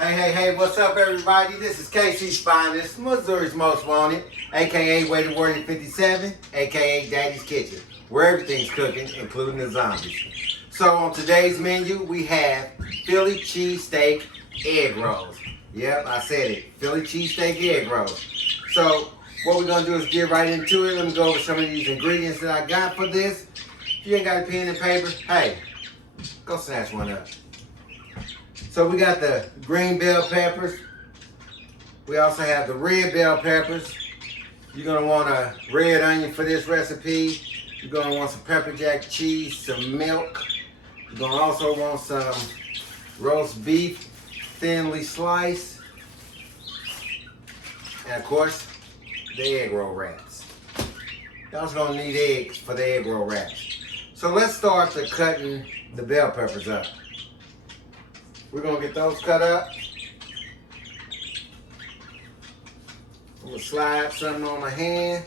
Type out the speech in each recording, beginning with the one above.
Hey, what's up everybody? This is KC's Finest, Missouri's Most Wanted, aka Waitedwarrior57, aka Daddy's Kitchen, where everything's cooking, including the zombies. So on today's menu, we have Philly cheesesteak egg rolls. Yep, I said it, Philly cheesesteak egg rolls. So what we're gonna do is get right into it. Let me go over some of these ingredients that I got for this. If you ain't got a pen and paper, hey, go snatch one up. So we got the green bell peppers. We also have the red bell peppers. You're gonna want a red onion for this recipe. You're gonna want some pepper jack cheese, some milk. You're gonna also want some roast beef, thinly sliced. And of course, the egg roll wraps. You're also gonna need eggs for the egg roll wraps. So let's start to cutting the bell peppers up. We're gonna get those cut up. I'm gonna slide something on my hand.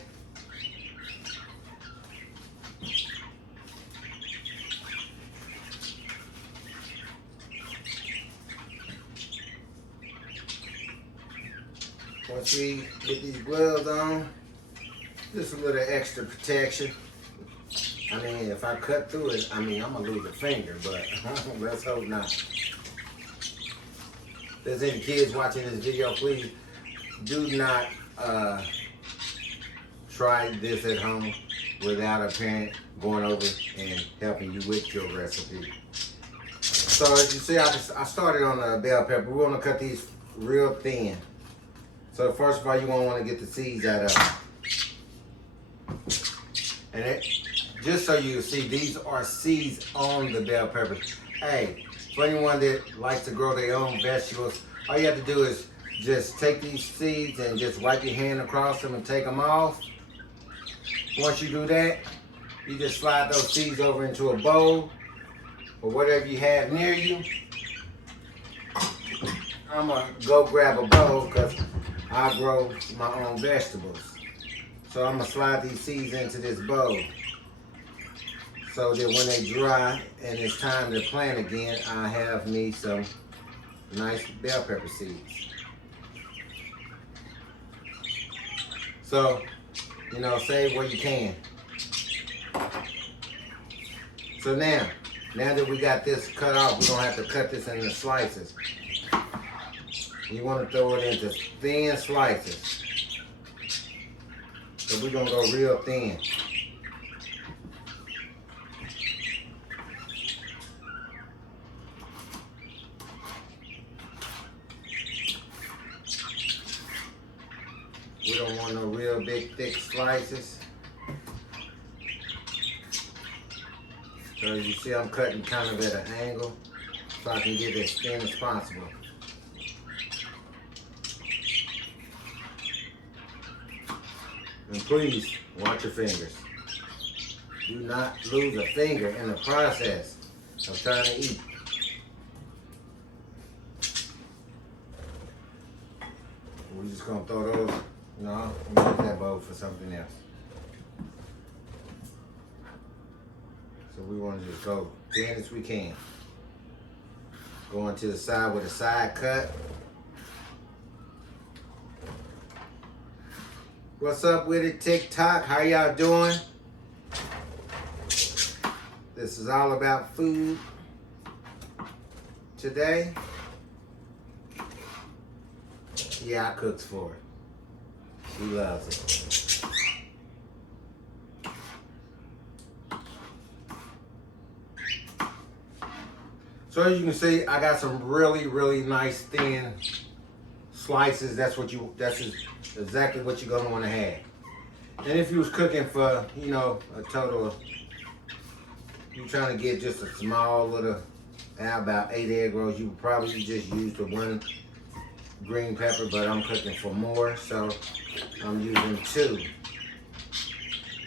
Once we get these gloves on, just a little extra protection. I mean, if I cut through it, I'm gonna lose a finger, but let's hope not. If there's any kids watching this video, please do not try this at home without a parent going over and helping you with your recipe. So as you see, I started on the bell pepper. We're gonna cut these real thin. So first of all, you're gonna wanna get the seeds out of it. And just so you see, these are seeds on the bell peppers. Hey, for anyone that likes to grow their own vegetables, all you have to do is just take these seeds and just wipe your hand across them and take them off. Once you do that, you just slide those seeds over into a bowl or whatever you have near you. I'm gonna go grab a bowl because I grow my own vegetables. So I'm gonna slide these seeds into this bowl, so that when they dry and it's time to plant again, I have me some nice bell pepper seeds. So, save where you can. So now that we got this cut off, we're gonna have to cut this into slices. You wanna throw it into thin slices. So we're gonna go real thin. We don't want no real big, thick slices. So as you see, I'm cutting kind of at an angle so I can get it as thin as possible. And please, watch your fingers. Do not lose a finger in the process of trying to eat. We're just gonna throw those. No, I'm gonna use that bowl for something else. So we want to just go thin as we can. Going to the side with a side cut. What's up with it, TikTok? How y'all doing? This is all about food today. Yeah, I cooks for her. She loves it. So as you can see, I got some really, really nice thin slices. That's exactly what you're gonna want to have. And if you was cooking for, a total of, you're trying to get just a small little, about 8 egg rolls, you would probably just use the 1 green pepper, but I'm cooking for more, so I'm using 2.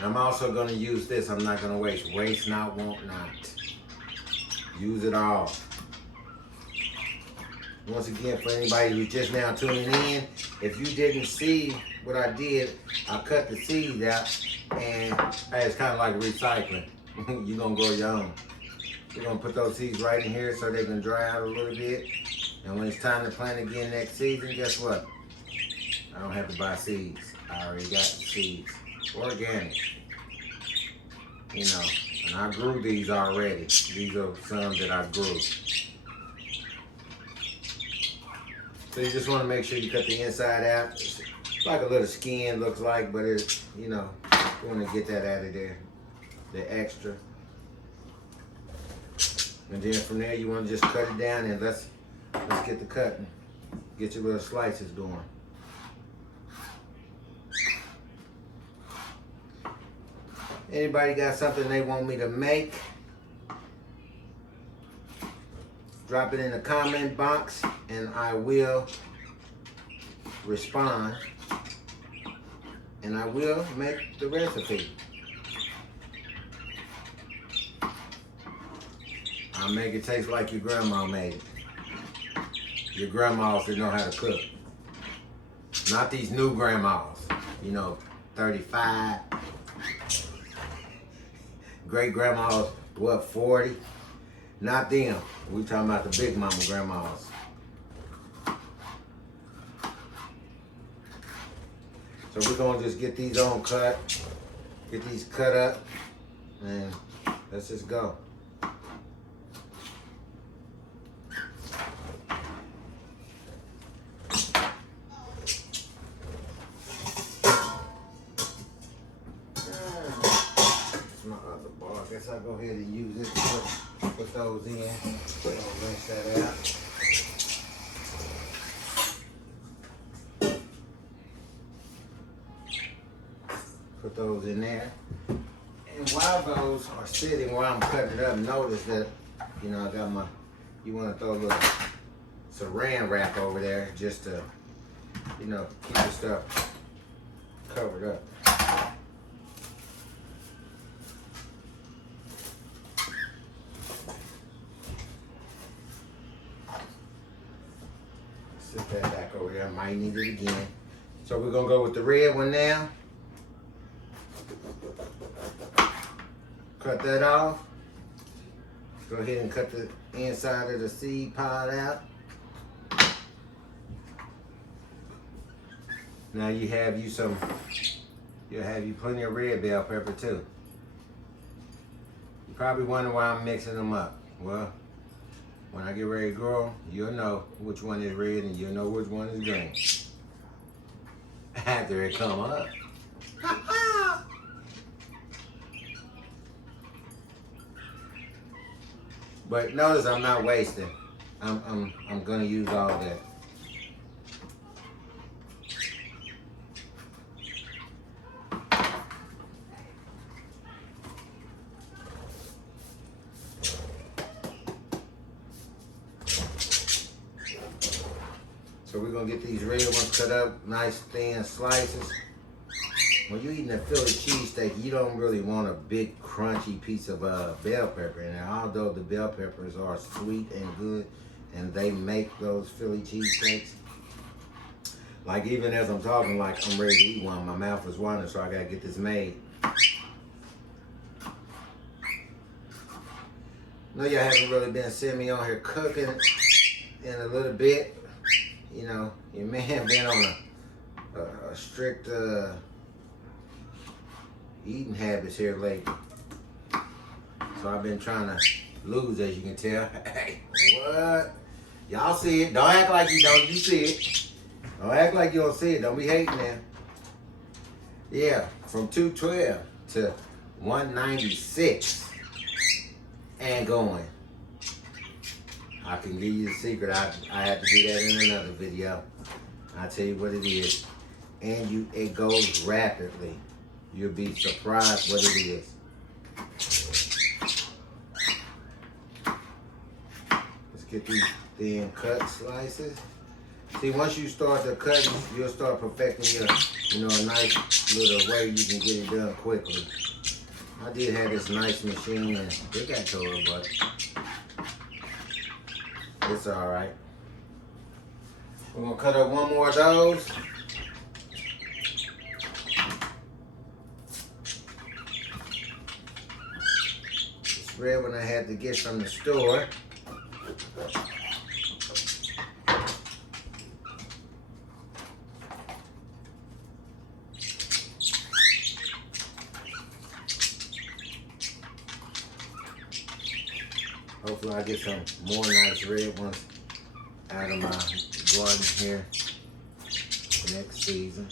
I'm also gonna use this. I'm not gonna waste. Waste not, want not. Use it all. Once again, for anybody who's just now tuning in, if you didn't see what I did, I cut the seeds out, and it's kind of like recycling. You're gonna grow your own. We're gonna put those seeds right in here so they can dry out a little bit, And when it's time to plant again next season, guess what? I don't have to buy seeds. I already got the seeds. Organic. You know, and I grew these already. These are some that I grew. So you just want to make sure you cut the inside out. It's like a little skin looks like, but it's, you know, you want to get that out of there. The extra. And then from there you want to just cut it down and let's get the cutting. Get your little slices going. Anybody got something they want me to make? Drop it in the comment box and I will respond. And I will make the recipe. I'll make it taste like your grandma made it. Your grandmas that know how to cook. Not these new grandmas, you know, 35. Great grandmas, what, 40? Not them. We talking about the big mama grandmas. So we're gonna just get these on cut, get these cut up, and let's just go. I'll go ahead and use it to put those in. So I'll rinse that out. Put those in there. And while those are sitting where I'm cutting it up, notice that, you know, I got my, you want to throw a little saran wrap over there just to, you know, keep the stuff covered up. Sit that back over there. I might need it again. So we're gonna go with the red one now. Cut that off. Go ahead and cut the inside of the seed pod out. Now you have you some, you'll have you plenty of red bell pepper too. You probably wonder why I'm mixing them up. Well, when I get ready to grow them, you'll know which one is red and you'll know which one is green. After it come up. But notice I'm not wasting. I'm gonna use all that. So we're gonna get these red ones cut up, nice thin slices. When you're eating a Philly cheesesteak, you don't really want a big crunchy piece of bell pepper in there. Although the bell peppers are sweet and good, and they make those Philly cheesesteaks. Like even as I'm talking, like I'm ready to eat one, my mouth is watering, so I gotta get this made. No, y'all haven't really been seeing me on here cooking in a little bit. You know, your man been on a strict eating habits here lately. So I've been trying to lose, as you can tell. Hey, what? Y'all see it. Don't act like you don't. You see it. Don't act like you don't see it. Don't be hating there. Yeah, from 212 to 196 and going. I can give you the secret. I had to do that in another video. I'll tell you what it is. And it goes rapidly. You'll be surprised what it is. Let's get these thin cut slices. See, once you start the cutting, you'll start perfecting your, you know, a nice little way you can get it done quickly. I did have this nice machine and it got told, but it's all right. We're gonna cut up one more of those. This red one I had to get from the store. Hopefully I get some more nice red ones out of my garden here next season.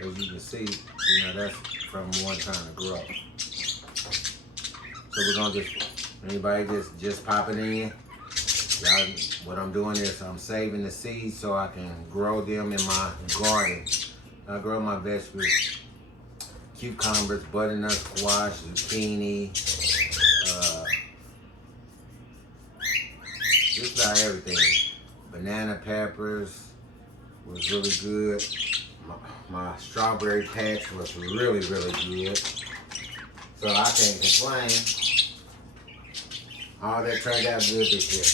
As you can see, you know, that's from one trying to grow. So we're gonna anybody just popping in, y'all, what I'm doing is I'm saving the seeds so I can grow them in my garden. I grow my vegetables, cucumbers, butternut squash, zucchini, just about everything. Banana peppers was really good. My strawberry patch was really, really good. So I can't complain. All that turned out good this year.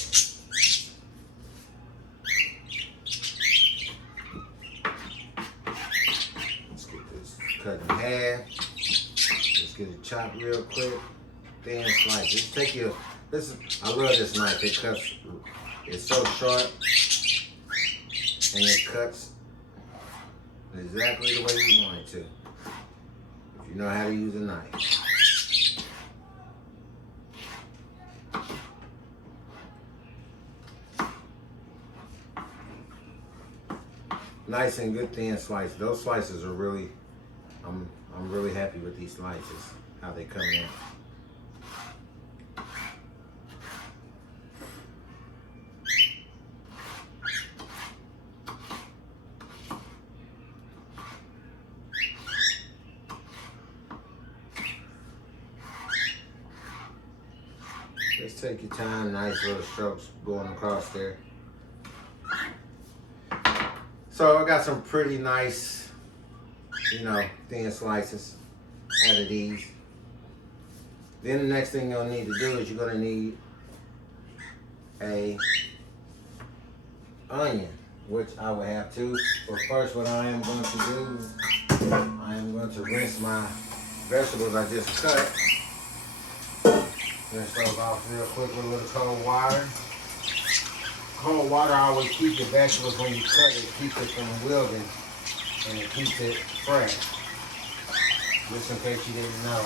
Let's get this cut in half. Let's get it chopped real quick. Thin slices. Just take your, I love this knife. It cuts, it's so sharp. And it cuts exactly the way you want it to. If you know how to use a knife. Nice and good thin slices. Those slices are really, I'm really happy with these slices, how they come in. Just take your time, nice little strokes going across there. So I got some pretty nice, you know, thin slices out of these. Then the next thing you'll need to do is you're gonna need a onion, which I will have too. But first what I am going to do, I am going to rinse my vegetables I just cut. Rinse those off real quick with a little cold water. Cold water always keeps your vegetables when you cut it, keeps it from wilting, and it keeps it fresh. Just in case you didn't know.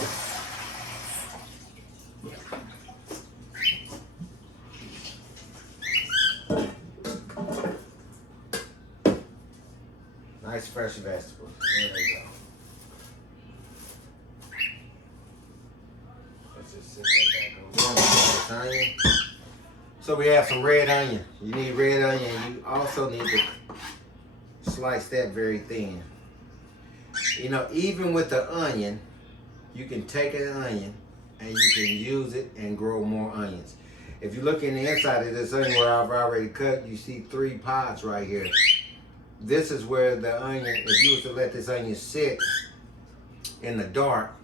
Nice fresh vegetables. There they go. Let's just sit that back over. So we have some red onion. You need red onion. You also need to slice that very thin. You know, even with the onion, you can take an onion and you can use it and grow more onions. If you look in the inside of this onion where I've already cut, you see 3 pods right here. This is where the onion, if you were to let this onion sit in the dark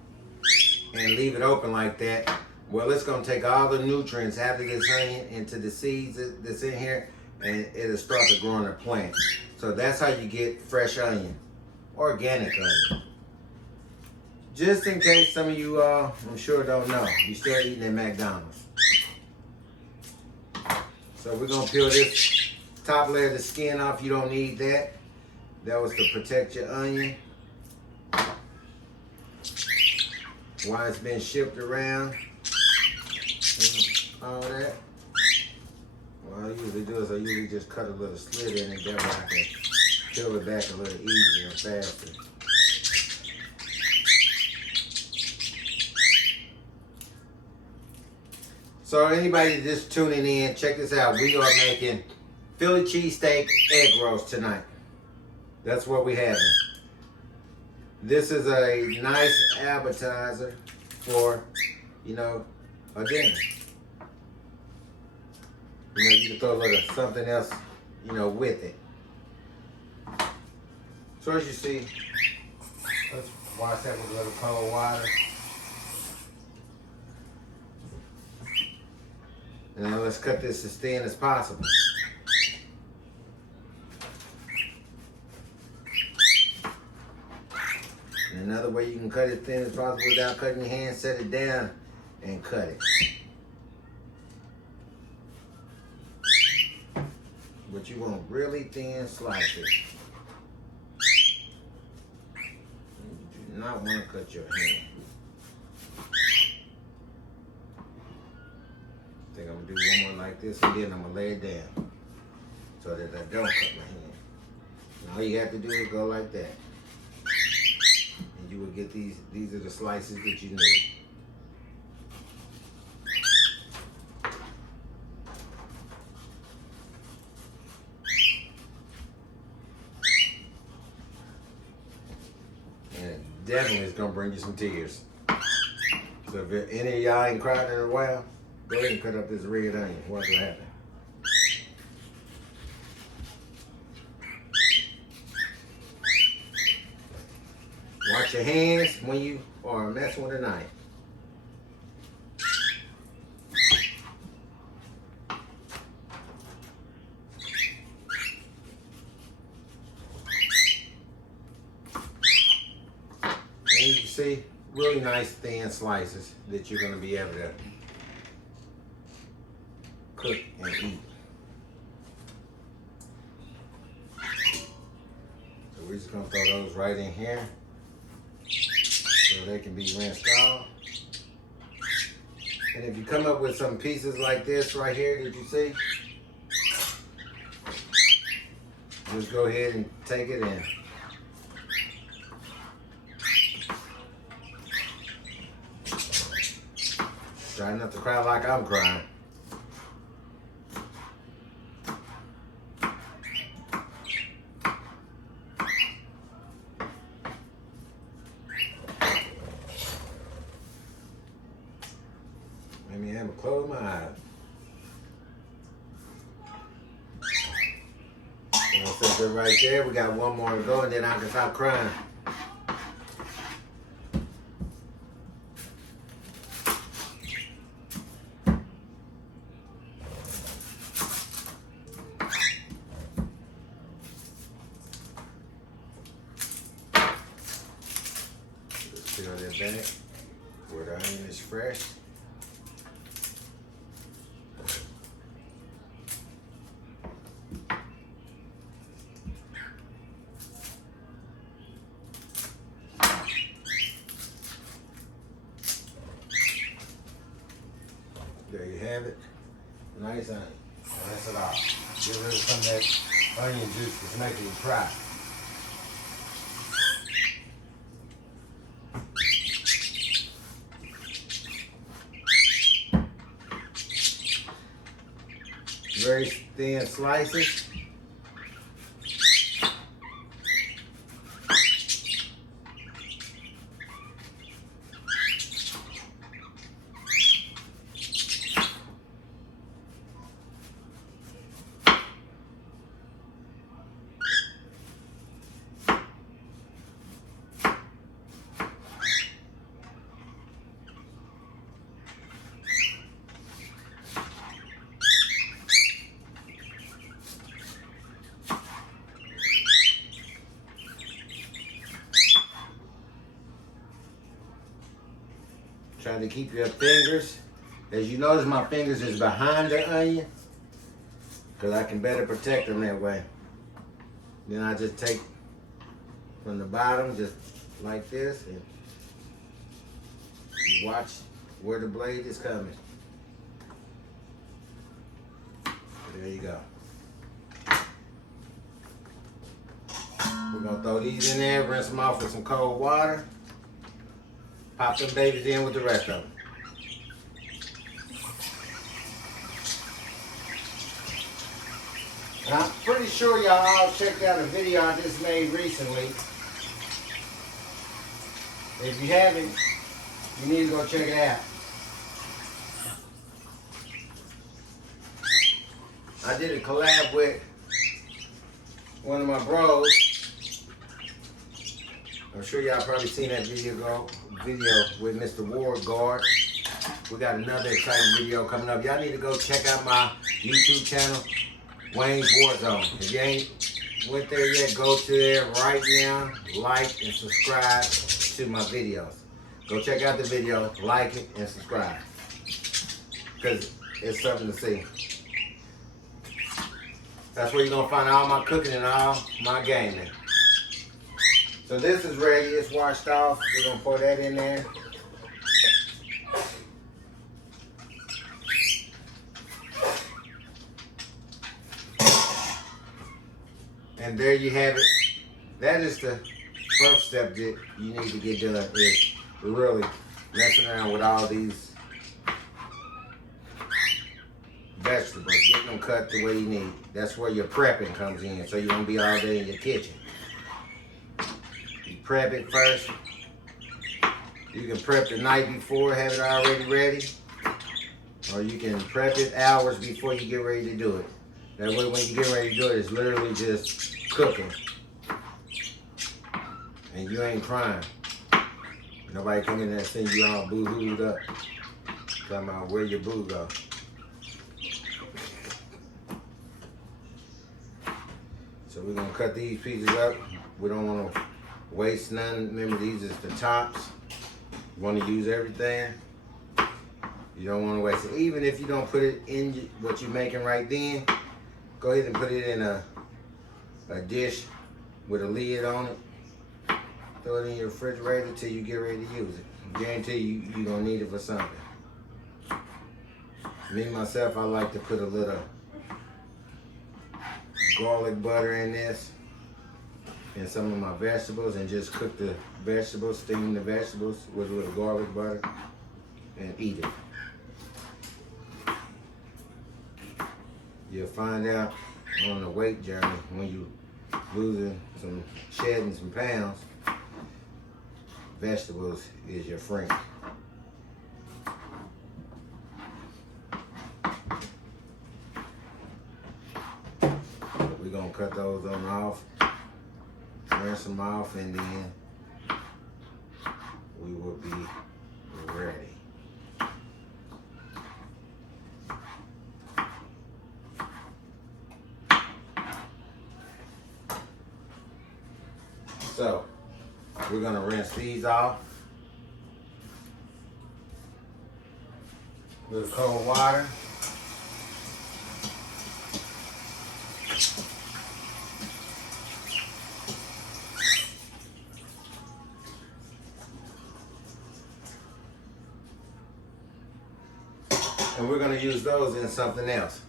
and leave it open like that, well, it's going to take all the nutrients out of this onion into the seeds that's in here, and it'll start to grow in a plant. So that's how you get fresh onion, organic onion. Just in case some of you, I'm sure don't know, you're still eating at McDonald's. So we're going to peel this top layer of the skin off. You don't need that. That was to protect your onion while it's been shipped around. All that. What I usually do is I usually just cut a little slit in it, that way I can peel it back a little easier and faster. So anybody just tuning in, check this out. We are making Philly cheesesteak egg rolls tonight. That's what we having. This is a nice appetizer for, you know, a dinner. You know, you can throw a little something else, you know, with it. So as you see, let's wash that with a little cold water. And now let's cut this as thin as possible. And another way you can cut it thin as possible without cutting your hand, set it down and cut it. But you want really thin slices. You do not want to cut your hand. like this, and then I'm gonna lay it down so that I don't cut my hand. And all you have to do is go like that, and you will get these. These are the slices that you need. And it definitely is gonna bring you some tears. So if any of y'all ain't cried in a while, go ahead and cut up this red onion. What's gonna happen? Wash your hands when you are messing with a knife. And you can see really nice thin slices that you're going to be able to cook and eat. So we're just going to throw those right in here so they can be rinsed off. And if you come up with some pieces like this right here, did you see? Just go ahead and take it in. Try not to cry like I'm crying. Let me have to close my eyes. And I'll set that right there. We got one more to go, and then I can stop crying. Peel that back where the onion is fresh. There you have it. Nice onion. Rinse it off. Get rid of some of that onion juice that's making you cry. Very thin slices. Trying to keep your fingers. As you notice, my fingers is behind the onion because I can better protect them that way. Then I just take from the bottom, just like this, and you watch where the blade is coming. There you go. We're gonna throw these in there, rinse them off with some cold water. Pop them babies in with the rest of them. And I'm pretty sure y'all all checked out a video I just made recently. If you haven't, you need to go check it out. I did a collab with one of my bros. I'm sure y'all probably seen that video with Mr. Ward Guard. We got another exciting video coming up. Y'all need to go check out my YouTube channel, Wayne's Warzone. If you ain't went there yet, go to there right now, like and subscribe to my videos. Go check out the video, like it, and subscribe. Because it's something to see. That's where you're going to find all my cooking and all my gaming. So this is ready, it's washed off. We're gonna pour that in there. And there you have it. That is the first step that you need to get done, is really messing around with all these vegetables, getting them cut the way you need. That's where your prepping comes in, so you won't be all day in your kitchen. You prep it first. You can prep the night before, have it already ready, or you can prep it hours before you get ready to do it. That way when you get ready to do it, it's literally just cooking. And you ain't crying. Nobody come in there and send you all boo-hooed up. Talking about where your boo go. So we're gonna cut these pieces up. We don't wanna waste none. Remember, these is the tops. You wanna use everything. You don't wanna waste it. Even if you don't put it in what you're making right then, go ahead and put it in a dish with a lid on it. Throw it in your refrigerator till you get ready to use it. Guarantee you're gonna need it for something. Me, myself, I like to put a little garlic butter in this and some of my vegetables, and just cook the vegetables, steam the vegetables with a little garlic butter and eat it. You'll find out on the weight journey, when you shedding some pounds, vegetables is your friend. We're gonna cut those on off, rinse them off, and then we will be ready. So we're gonna rinse these off with cold water. And we're gonna use those in something else.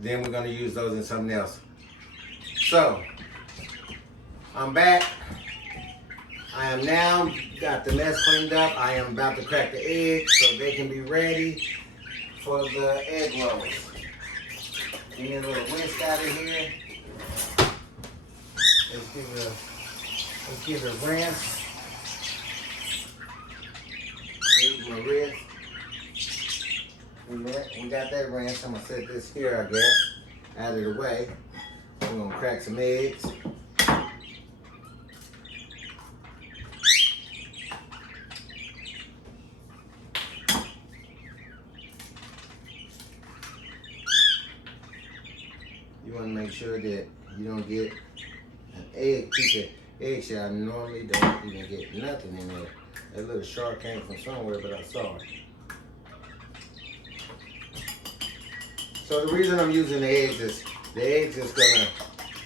Then we're gonna use those in something else. So, I'm back. I am now got the mess cleaned up. I am about to crack the eggs so they can be ready for the egg rolls. Give me a little whisk out of here. Let's give it a rinse. Here's my wrist. We got that rinse. I'm gonna set this here, I guess, out of the way. We're gonna crack some eggs. You wanna make sure that you don't get an piece of eggshell. I normally don't even get nothing in there. That little shark came from somewhere, but I saw it. So the reason I'm using the eggs is gonna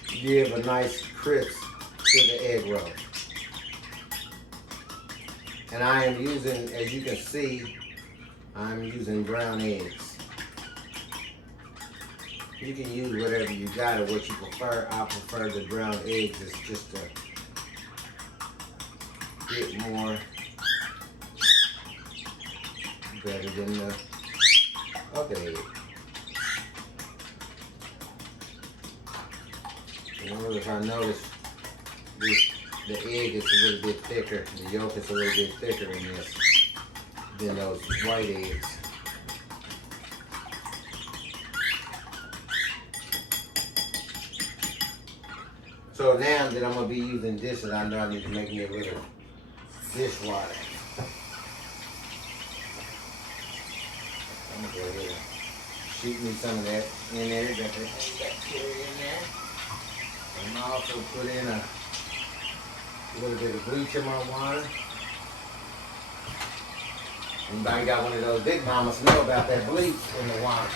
give a nice crisp to the egg roll. And I am using, as you can see, I'm using brown eggs. You can use whatever you got or what you prefer. I prefer the brown eggs. It's just a bit more better than the other egg. If I notice the egg is a little bit thicker, the yolk is a little bit thicker than those white eggs. So now that I'm gonna be using dishes, I know I need to make me a little dishwater. I'm gonna go ahead and shoot me some of that in there. Got that bacteria in there. And I also put in a little bit of bleach in my water. Anybody got one of those big mamas know about that bleach in the water.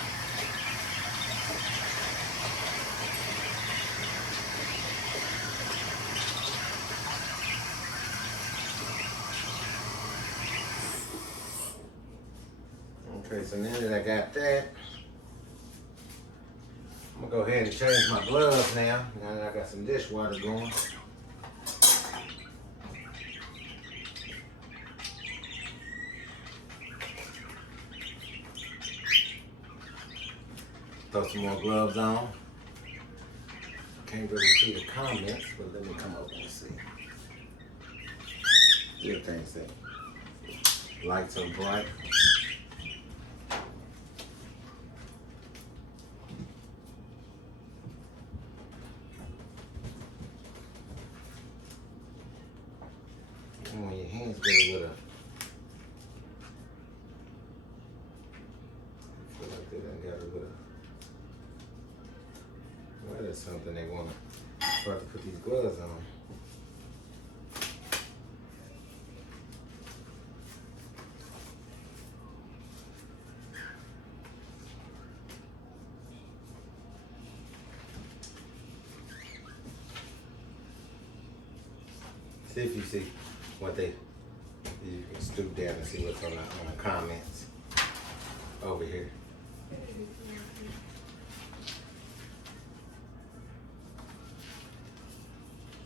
Okay, so now that I got that, I'm gonna go ahead and change my gloves now. Now that I got some dishwater going. Throw some more gloves on. Can't really see the comments, but let me come over and see. Still can't see. Lights are bright. And when your hands get a little, I feel like they done got a little, well, that's something they want to put these gloves on. See if you see what you can stoop down and see what's on the comments over here.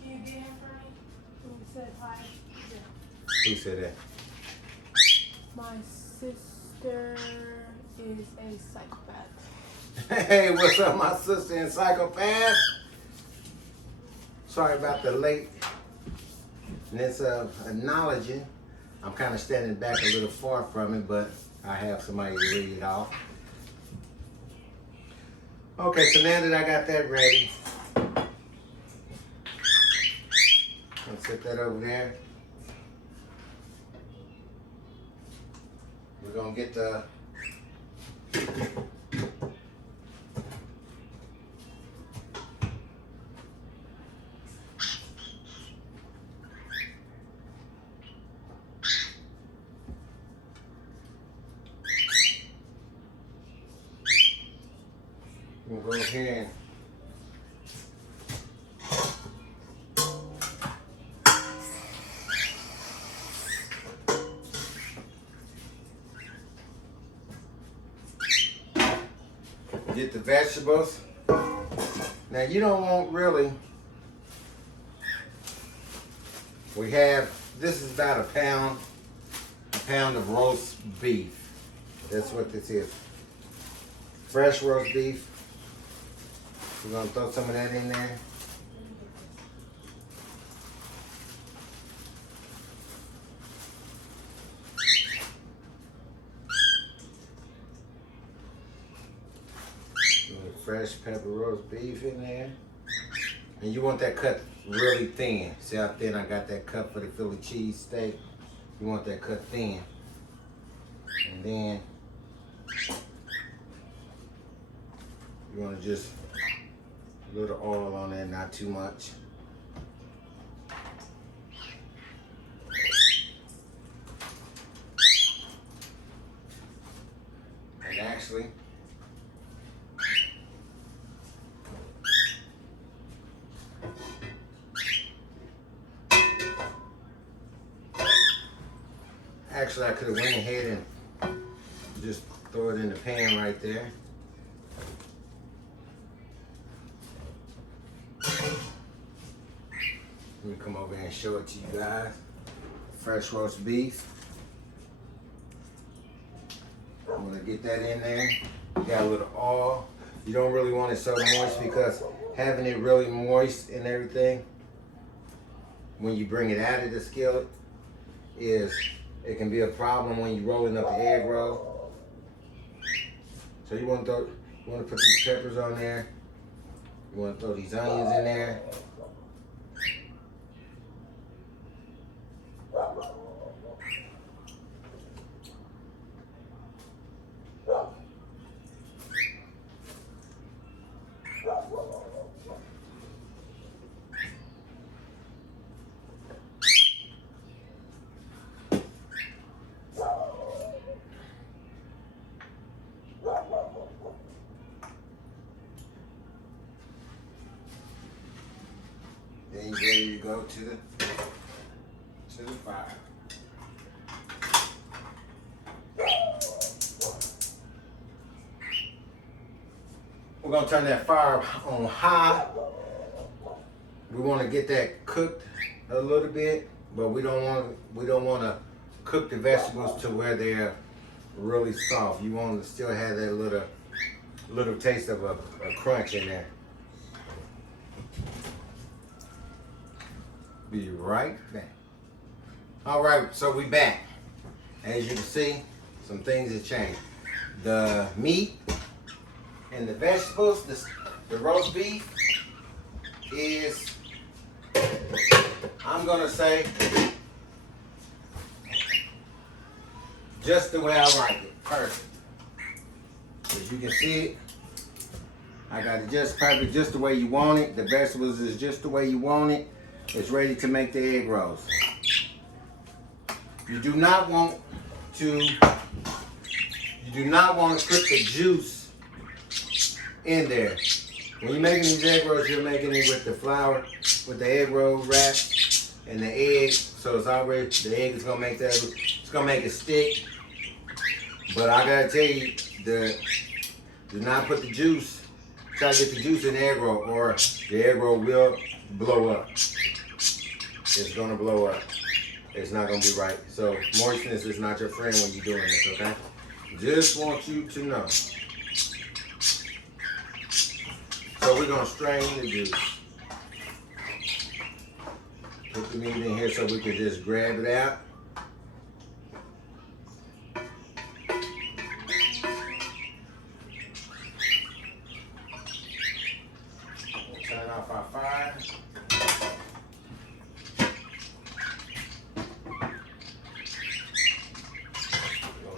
Can you get him for me? Who said hi? Who said that? My sister is a psychopath. Hey, what's up, my sister and psychopath? Sorry about the lateness of acknowledging. I'm kind of standing back a little far from it, but I have somebody to read it off. Okay, so now that I got that ready, I'll set that over there. We're gonna get the we'll go ahead and get the vegetables. Now you don't want really, we have, this is about a pound of roast beef. That's what this is. Fresh roast beef. We're gonna throw some of that in there. Fresh pepper roast beef in there. And you want that cut really thin. See how thin I got that cut for the Philly cheese steak? You want that cut thin. And then you want to just a little oil on there, not too much. And actually, I could have went ahead and just throw it in the pan right there. Let me come over and show it to you guys. Fresh roast beef. I'm gonna get that in there. Got a little oil. You don't really want it so moist because having it really moist and everything, when you bring it out of the skillet, it can be a problem when you're rolling up the egg roll. So you want to put these peppers on there. You want to throw these onions in there. Then you're ready to go to the fire. We're gonna turn that fire on high. We want to get that cooked a little bit, but we don't want to cook the vegetables to where they're really soft. You want to still have that little taste of a crunch in there. Be right back. All right, so we back. As you can see, some things have changed. The meat and the vegetables, the roast beef is, I'm gonna say, just the way I like it, perfect. As you can see it, I got it just perfect, just the way you want it. The vegetables is just the way you want it. It's ready to make the egg rolls. You do not want to put the juice in there. When you're making these egg rolls, you're making it with the flour, with the egg roll wrap and the egg. So it's already, the egg is gonna make that, it's gonna make it stick. But I gotta tell you, do not put the juice, try to get the juice in the egg roll, or the egg roll will blow up. It's gonna blow up. It's not gonna be right. So moistness is not your friend when you're doing this, okay? Just want you to know. So we're gonna strain the juice. Put the meat in here so we can just grab it out. Turn off our fire.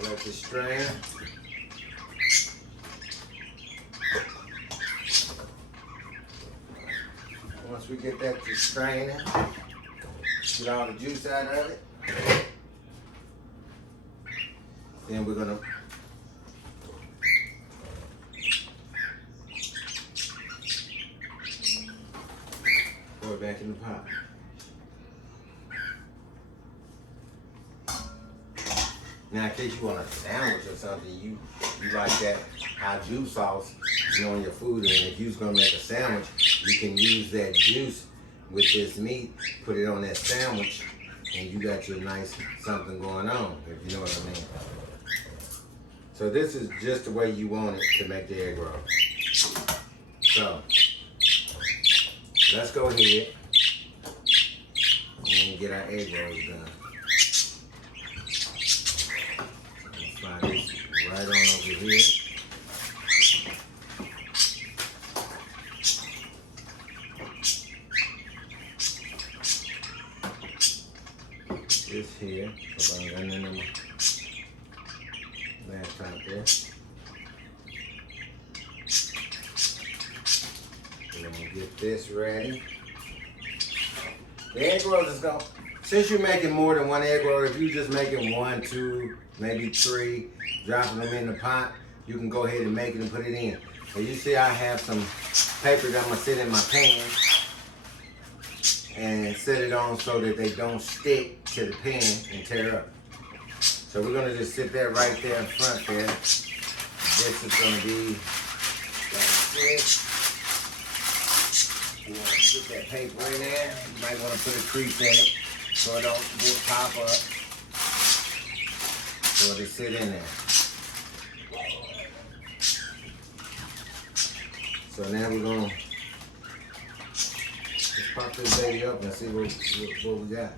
Let this strain. Once we get that to straining, get all the juice out of it, then we're gonna pour it back in the pot. Now, in case you want a sandwich or something, you like that au jus sauce, on your food, and if you're gonna make a sandwich, you can use that juice with this meat, put it on that sandwich, and you got your nice something going on, if you know what I mean. So this is just the way you want it to make the egg roll. So let's go ahead and get our egg rolls done. Slide this right on over here. This here, so I'm running in the last time there. We're gonna get this ready. The egg rolls is going, since you're making more than one egg roll, if you're just making 1, 2, maybe 3, dropping them in the pot, you can go ahead and make it and put it in. As you see, I have some paper that I'm gonna sit in my pan and set it on so that they don't stick to the pan and tear up. So we're gonna just sit that right there in front there. This is gonna be like this. You wanna put that paper in there. You might wanna put a crease in it so it don't just pop up. So it'll sit in there. So now we're gonna just pop this baby up and see what we got.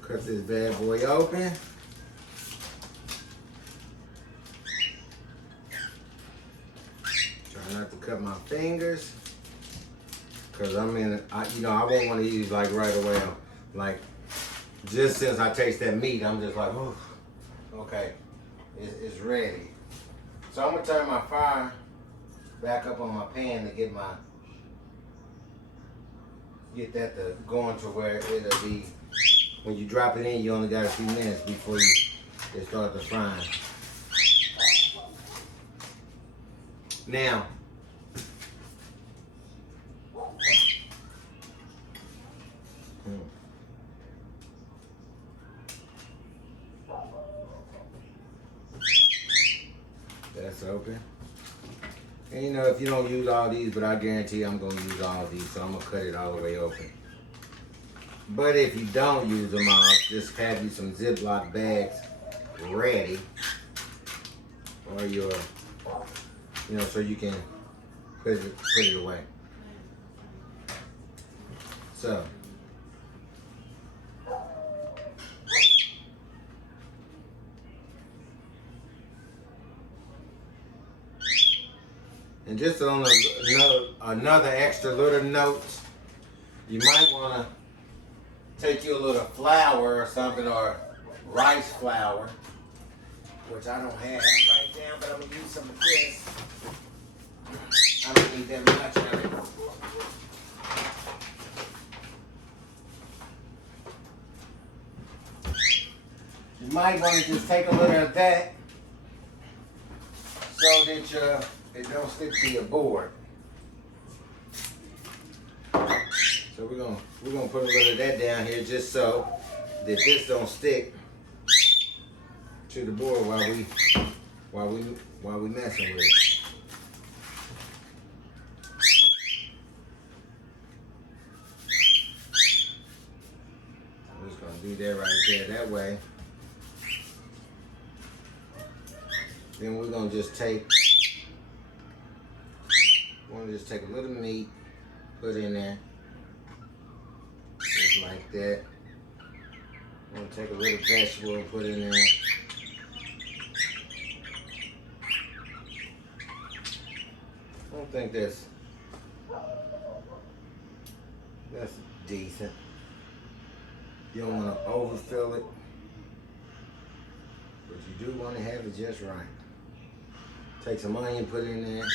Cut this bad boy open. Try not to cut my fingers, cause I won't want to use like right away. Like just since I taste that meat, I'm just like, ooh, okay, it's ready. So I'm gonna turn my fire back up on my pan to get that to going to where it'll be. When you drop it in, you only got a few minutes before you it starts to fry. Now, that's open. And you know, if you don't use all these, but I guarantee I'm gonna use all these, so I'm gonna cut it all the way open. But if you don't use them all, just have you some Ziploc bags ready, or your, you know, so you can put it away. So. And just on another extra little note, you might want to take you a little flour or something, or rice flour, which I don't have right now, but I'm going to use some of this. I don't need that much of it. You might want to just take a little of that so that it don't stick to your board. So we're gonna put a little of that down here just so that this don't stick to the board while we messing with it. I'm just gonna do that right there. That way. Then we're gonna just take a little meat, put in there, just like that. I'm gonna take a little vegetable and put in there. I don't think that's decent. You don't want to overfill it, but you do want to have it just right. Take some onion, put in there.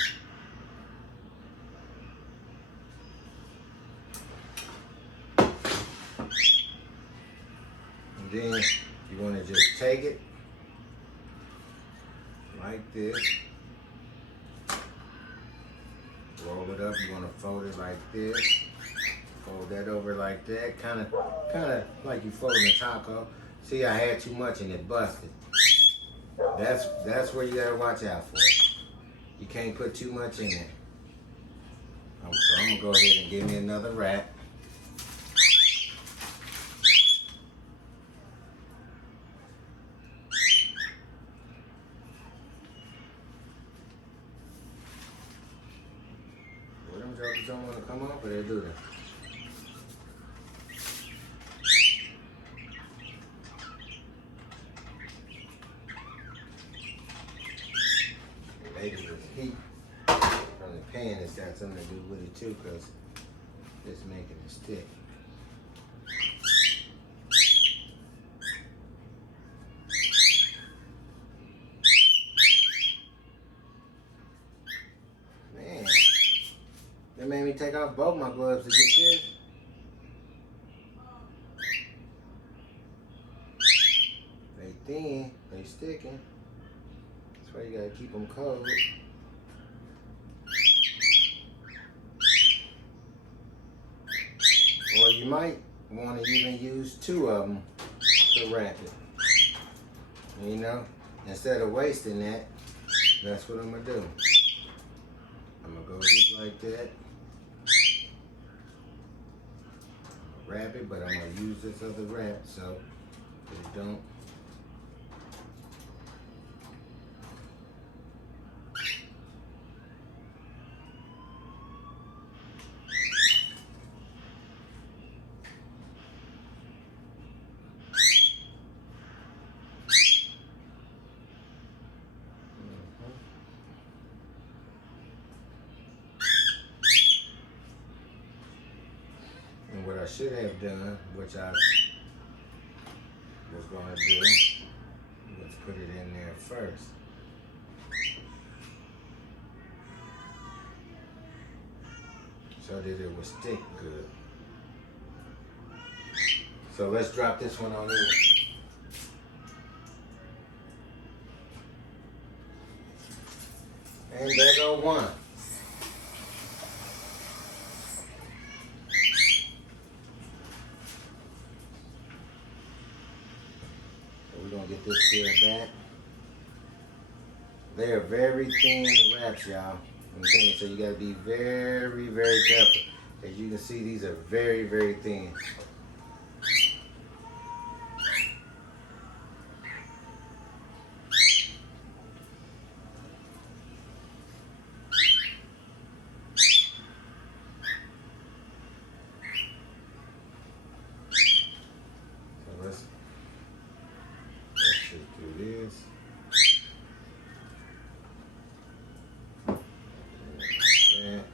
And then you want to just take it like this. Roll it up. You want to fold it like this. Fold that over like that. Kind of like you folding a taco. See, I had too much and it busted. That's where you gotta watch out for. You can't put too much in there. So I'm gonna go ahead and give me another wrap. Well, them jokers don't want to come off, but they do that. Maybe the heat from the pan has got something to do with it too, because it's making it stick. Man, that made me take off both my gloves to get this. They thin, they sticking. That's why you gotta keep them cold. Or you might want to even use 2 of them to wrap it. You know, instead of wasting that, that's what I'm gonna do. I'm gonna go just like that. Wrap it, but I'm gonna use this other wrap so it don't. And what I should have done, which I was going to do, was put it in there first. So that it would stick good. So let's drop this one on in. And there go one. So we're gonna get this peeled back. They are very thin wraps, y'all. I'm saying, so you gotta be very, very careful. As you can see, these are very, very thin. So let's just do this. That.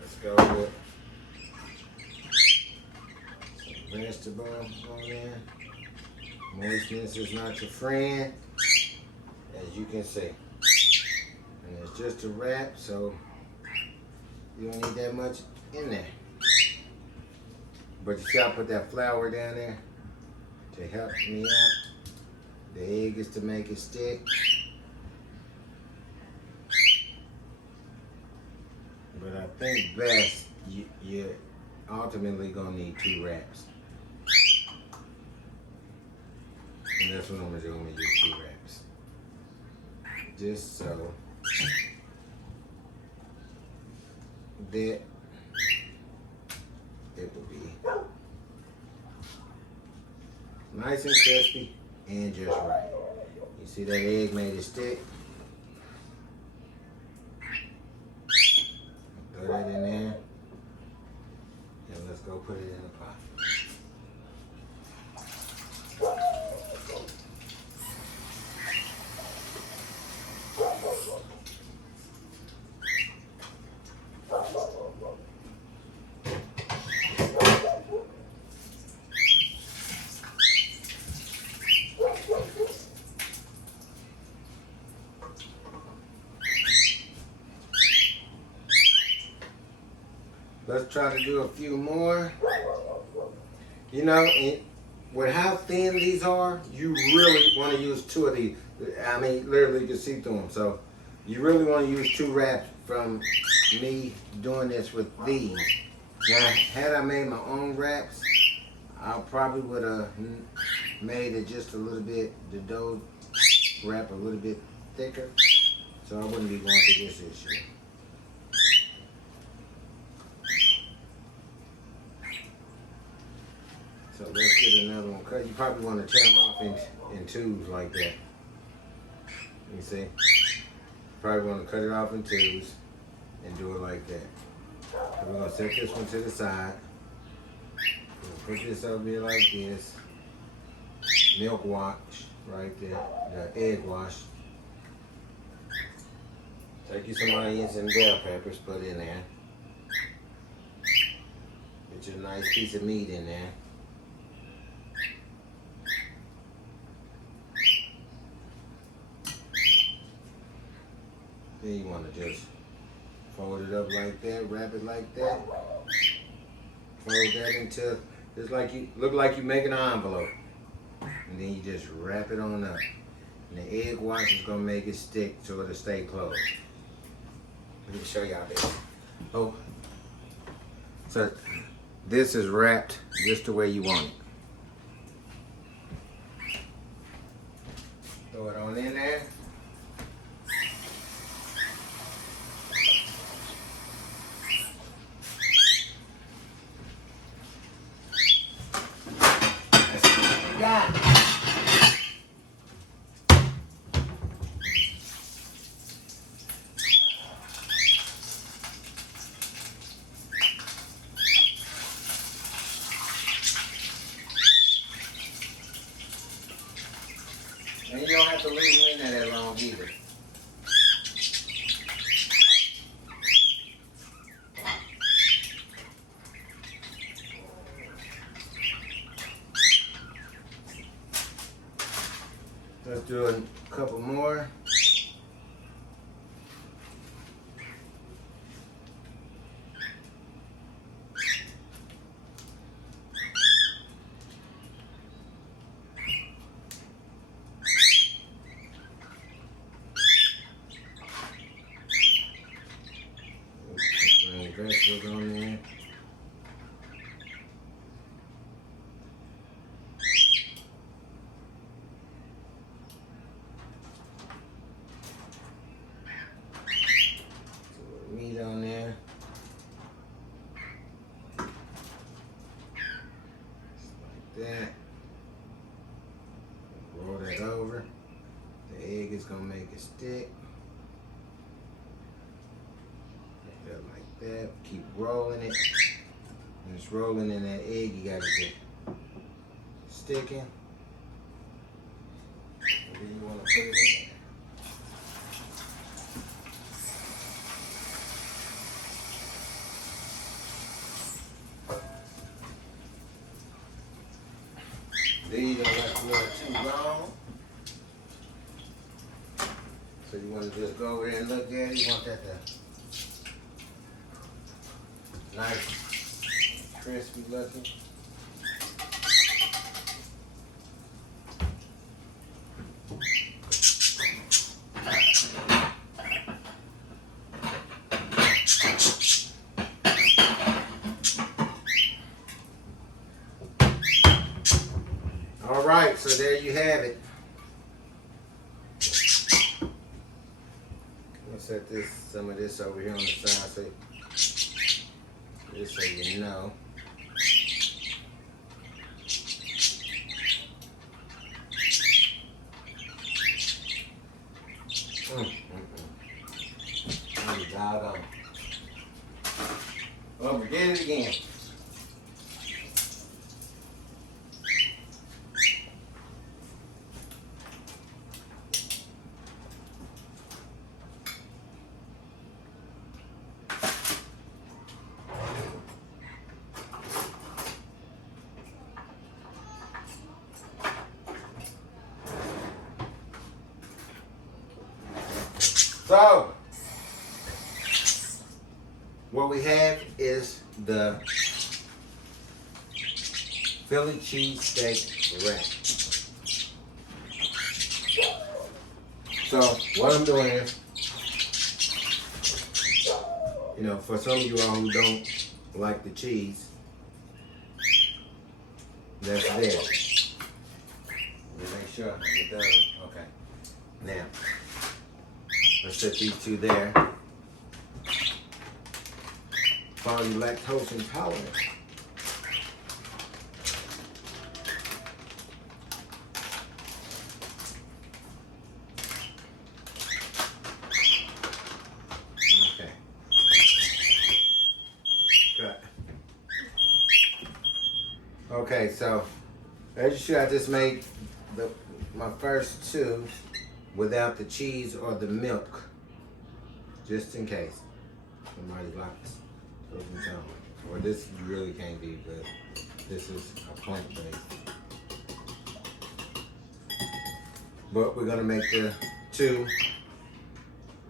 Let's go with some vegetable on there. Moistness is not your friend, as you can see. And it's just a wrap, so you don't need that much in there. But you see I put that flour down there to help me out. The egg is to make it stick. But I think best, you're ultimately gonna need 2 wraps. And that's what I'm gonna do. I'm gonna use 2 wraps. Just so that it will be nice and crispy and just right. You see that egg made it stick? Throw that in there. And let's go put it in the pot. Let's try to do a few more. You know, with how thin these are, you really want to use 2 of these. I mean, literally you can see through them. So you really want to use 2 wraps from me doing this with these. Now, had I made my own wraps, I probably would have made it just a little bit, the dough wrap a little bit thicker. So I wouldn't be going through this issue. So let's get another one cut. You probably want to tear them off in tubes like that. You see? Probably want to cut it off in tubes and do it like that. So we're going to set this one to the side. We'll put this over here like this. Milk wash right there. The egg wash. Take you some onions and bell peppers, put in there. Get your nice piece of meat in there. Then you want to just fold it up like that, wrap it like that. Fold that into, just like you, look like you're making an envelope. And then you just wrap it on up. And the egg wash is going to make it stick so it'll stay closed. Let me show y'all this. Oh, so this is wrapped just the way you want it. Throw it on in there. Got it. And you don't have to leave them in there that long either. Let's do a couple more. that. Roll that over. The egg is gonna make it stick. Make that like that. Keep rolling it. When it's rolling in that egg, you gotta get sticking. And then you wanna put it in there. Then you don't let the water too long. So you want to just go over there and look at it. You want that to nice, crispy looking. All right, so there you have it. Let's set some of this over here on the side, so just so you know. Oh, doggone. Oh, we did it again. So, what we have is the Philly cheesesteak wrap. So, what I'm doing is, you know, for some of you all who don't like the cheese, that's there. Let me make sure I get that one. Okay. Now, let's set these two there. For you lactose intolerant. Okay. Cut. Okay, so as you see, I just made my first two without the cheese or the milk, just in case somebody likes those intolerant. Or this you really can't be, but this is a plant based. But we're gonna make the two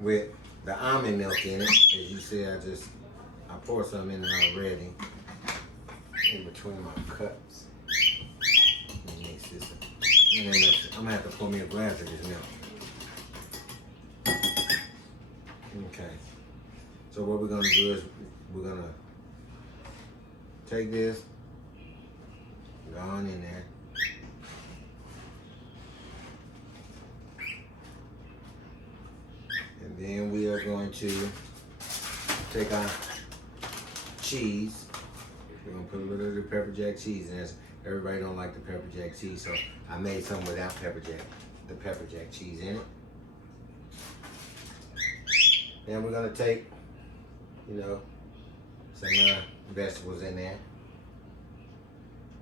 with the almond milk in it. As you see, I poured some in there already in between my cups. And mix this up. And then I'm gonna have to pour me a glass of this milk. Okay, so what we're gonna do is we're gonna take this, go on in there, and then we are going to take our cheese. We're gonna put a little of the pepper jack cheese in there. Everybody don't like the pepper jack cheese, so I made some without the pepper jack cheese in it. Then we're gonna take, you know, some vegetables in there.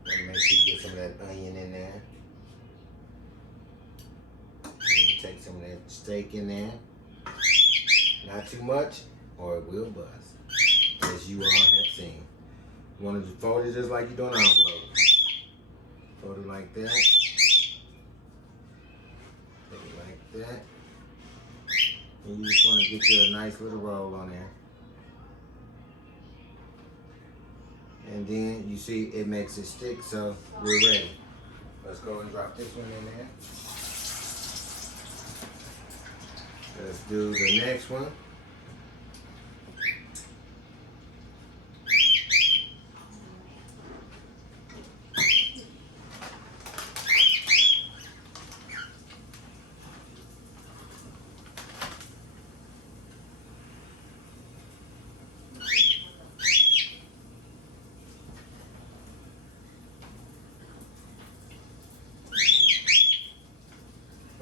And make sure you get some of that onion in there. Then you take some of that steak in there. Not too much, or it will buzz, as you all have seen. You want to fold it just like you do an envelope. Fold it like that. Take it like that. And you just want to get you a nice little roll on there. And then you see it makes it stick, so we're ready. Let's go and drop this one in there. Let's do the next one.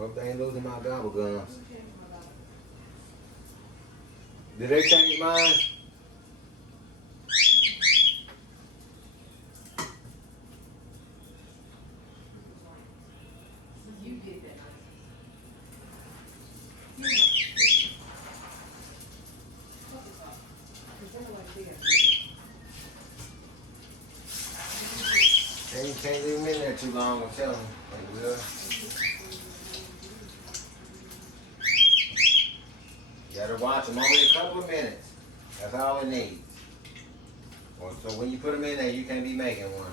Hope they ain't losing my gobble gums. Did they change mine? You did that. And you can't leave them in there too long, I'm telling you. They will. You gotta watch them only a couple of minutes. That's all it needs. So when you put them in there, you can't be making one.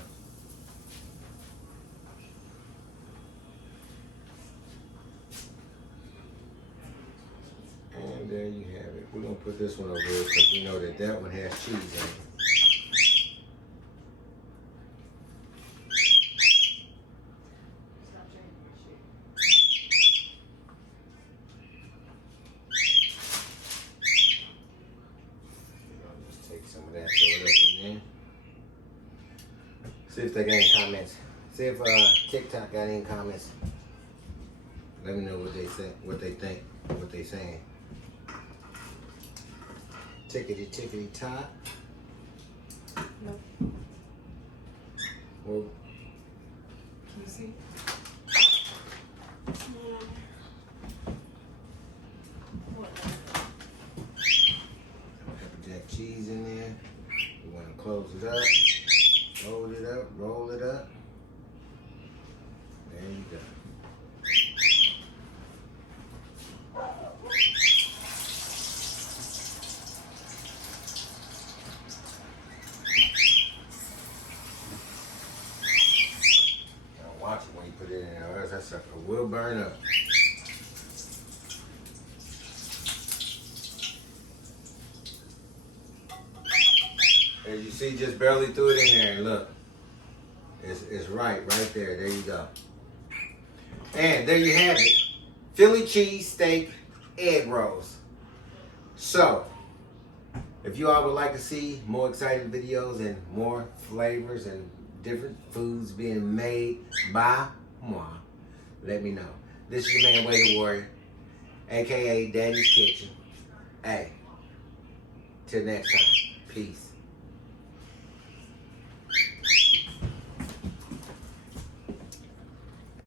And there you have it. We're gonna put this one over here because we know that that one has cheese in it. Take some of that, throw it up in there. See if they got any comments. See if TikTok got any comments. Let me know what they say, what they think, what they saying. Tickety top. Nope. Well, Can you see? pepper jack cheese in there. We want to close it up. Fold it up, roll it up. There you go. Now watch it when you put it in there, or else that sucker will burn up. As you see, just barely threw it in there, and look. It's right there. There you go. And there you have it. Philly cheesesteak egg rolls. So, if you all would like to see more exciting videos and more flavors and different foods being made by moi, let me know. This is your man, Waiter Warrior, aka Daddy's Kitchen. Hey, till next time. Peace.